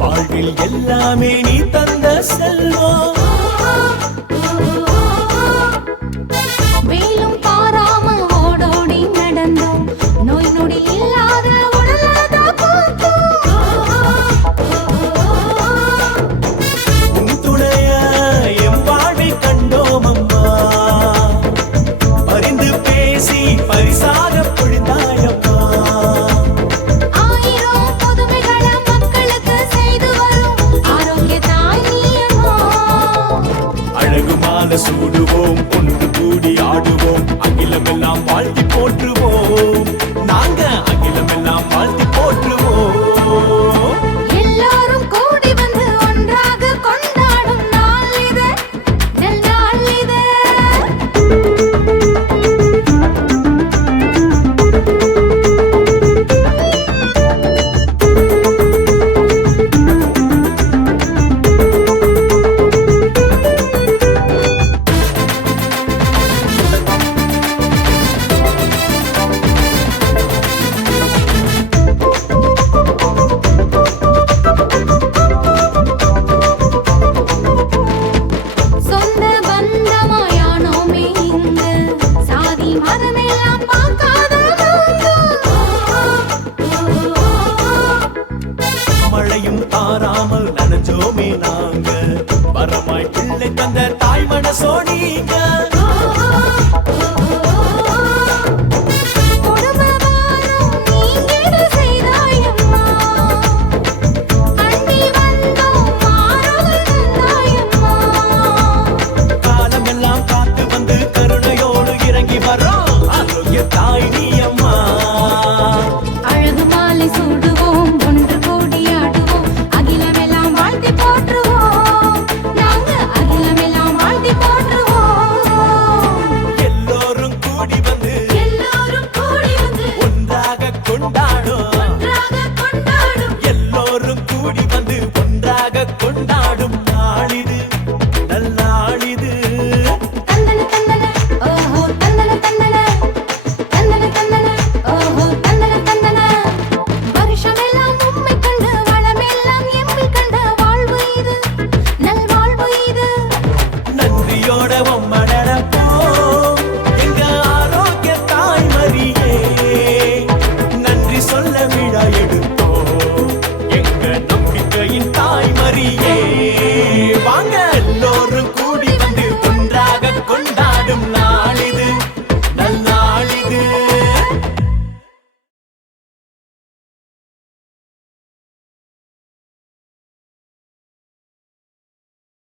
வாழ்வில் எல்லாமே நீ தந்த செல்வம். மேலும் பாராம ஓடோடி நடந்தோம், நோய் நொடி இல்லாத உடலாதா உன் துணைய எம் வாழ்வில் கண்டோம் அம்மா, பரிந்து பேசி பரிசாக பொழிந்தாயம்மா. ஆயிரம் புதுமைகளை மக்களுக்கு செய்து வரும் ஆரோக்கிய தாய் நீ அம்மா. அழகுமான சூடுவோம், ஒன்று கூடி ஆடுவோம், அகிலமெல்லாம் வாழ்த்தி போற்றுவோம். நாங்க அகிலமெல்லாம் வாழ்த்தி போற்றுவோம். எல்லாரும் கூடி வந்து ஒன்றாக கொண்டாடும் நாள் இது, நல்நாள் இது. சொந்த பந்தமாயானோமே இங்கு, சாதி மதமெல்லாம் பார்க்காத மழையும் தாராமல் நனைஞ்சோமே நாங்க, வரமாய் பிள்ளை தந்த தாய் மனசோ நீங்க.